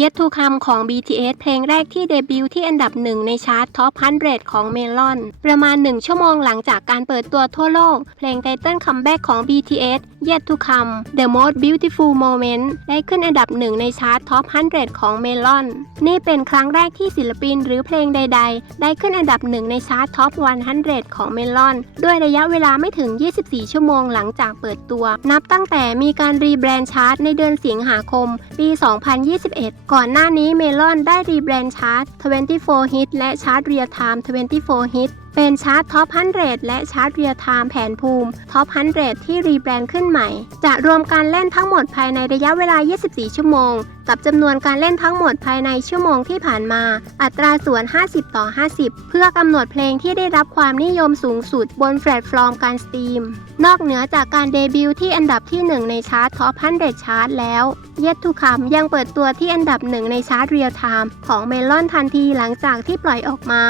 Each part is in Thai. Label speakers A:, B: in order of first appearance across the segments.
A: Yet to Come ของ BTS เพลงแรกที่เดบิวต์ที่อันดับหนึ่งในชาร์ตท็อป100ของ Melon ประมาณ 1 ชั่วโมงหลังจากการเปิดตัวทั่วโลก เพลงไตเติ้ลคัมแบ็กของ BTS Yet to Come The Most Beautiful Moment ได้ขึ้นอันดับหนึ่งในชาร์ตท็อป100ของ Melon นี่เป็นครั้งแรกที่ศิลปินหรือเพลงใด ๆ ได้ขึ้นอันดับหนึ่งในชาร์ตท็อป100ของ Melon ด้วยระยะเวลาไม่ถึง 24 ชั่วโมงหลังจากเปิดตัว นับตั้งแต่มีการรีแบรนด์ชาร์ตในเดือนสิงหาคม ปี 2021ก่อนหน้านี้เมลอนได้รีแบรนด์ชาร์ต24 Hit และชาร์ตเรียลไทม์ 24 Hit เป็นชาร์ตท็อป100และชาร์ตเรียลไทม์แผนภูมิท็อป100ที่รีแบรนด์ขึ้นใหม่ จะรวมการเล่นทั้งหมดภายในระยะเวลา 24 ชั่วโมง กับจำนวนการเล่นทั้งหมดภายในชั่วโมงที่ผ่านมา อัตราส่วน 50 ต่อ 50 เพื่อกำหนดเพลงที่ได้รับความนิยมสูงสุดบนแพลตฟอร์มการสตรีม นอกเหนือจากการเดบิวต์ที่อันดับที่ 1 ในชาร์ตท็อป100ชาร์ตแล้ว Yet to Come ยังเปิดตัวที่อันดับหนึ่งในชาร์ตเรียลไทม์ของเมลอนทันทีหลังจากที่ปล่อยออกมา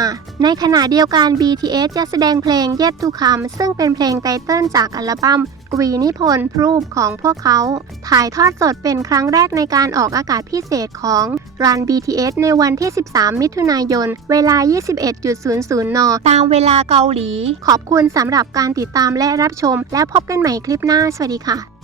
A: ในขณะเดียวกัน BTS จะแสดงเพลง Yet to Come ซึ่งเป็นเพลงไตเติ้ลจากอัลบั้มกวีนิพนธ์รูปของพวกเขา ถ่ายทอดสดเป็นครั้งแรกในการออกอากาศพิเศษของ Run BTS ในวันที่ 13 มิถุนายน เวลา 21.00 น ตามเวลาเกาหลี ขอบคุณสำหรับการติดตามและรับชม และพบกันใหม่คลิปหน้า สวัสดีค่ะ